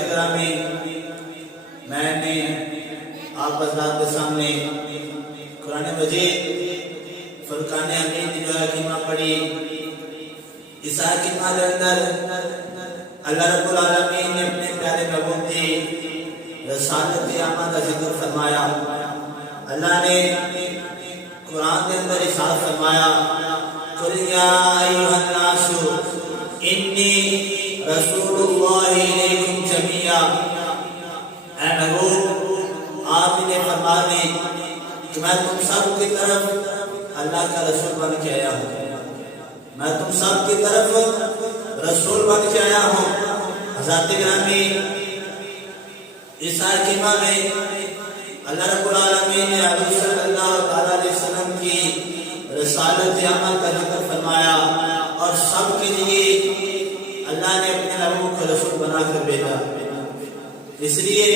گرامی، میں نے آپ حضرات کے سامنے قرآن مجید فرقان حمید کی جو ہے کلمہ پڑھی۔ اس کلمہ کے اندر اللہ رب العالمین نے اپنے پیارے محبوب کی رسالت عامہ کا ذکر فرمایا۔ اللہ نے قرآن کے اندر ارشاد فرمایا، قُلْ يَا أَيُّهَا النَّاسُ إِنِّي رَسُولُ اللَّهِ إِلَيْكُمْ جَمِيعًا۔ اے محبوب، آپ انہیں فرما دیں کہ میں تم سب کی طرف اللہ کا رسول بن کے آیا ہوں، میں تم سب کی طرف رسول بن کے آیا ہوں۔ حضرات گرامی، اس کلمہ میں اللہ رب العالمین نے حضور صلی اللہ علیہ وسلم کی رسالت عامہ کا ذکر فرمایا، اور سب کے لیے اللہ نے اپنے محبوب کو رسول بنا کر بھیجا۔ اس لیے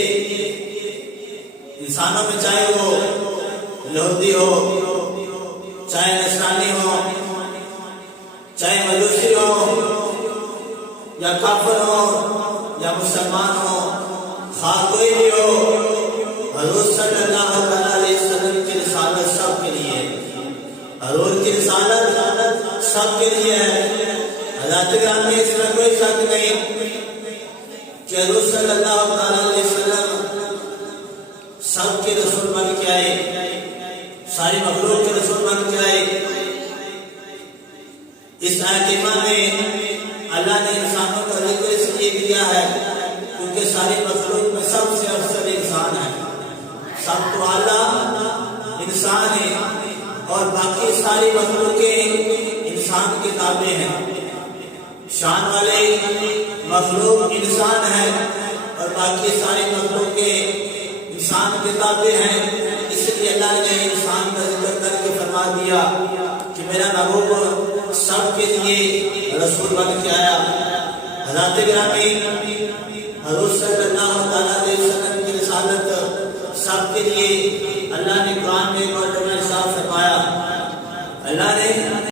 انسانوں میں چاہے وہ یہودی ہو، چاہے نصرانی ہو، چاہے مجوسی ہو، یا کافر ہو یا مسلمان ہو، خواہ کوئی بھی ہو، حضور صلی اللہ علیہ وسلم کی رسالت سب کے لیے ہے۔ حضور کی رسالت سب کے لیے ہے۔ حضرات گرامی، اس میں کوئی شک نہیں کہ حضور صلی اللہ علیہ وسلم سب کے رسول بن کے آئے، ساری مخلوق کے رسول بن کے آئے۔ اس کلمہ میں اللہ نے انسانوں کا ذکر اس لیے کیا ہے کیونکہ ساری مخلوق میں سب سے افضل انسان ہے، سب تو اعلیٰ انسان ہے، اور باقی ساری مخلوقیں انسان کے تابع ہیں۔ شان والے مخلوق انسان ہے اور باقی ساری مخلوقیں انسان کے تابع ہیں۔ اس لیے اللہ نے انسان کا ذکر کر کے فرما دیا کہ میرا محبوب سب کے لیے رسول بن کے آیا۔ حضرات گرامی، حضور صلی اللہ علیہ وسلم کی رسالت سب کے لیے اللہ نے قرآن میں ارشاد فرمایا۔ اللہ نے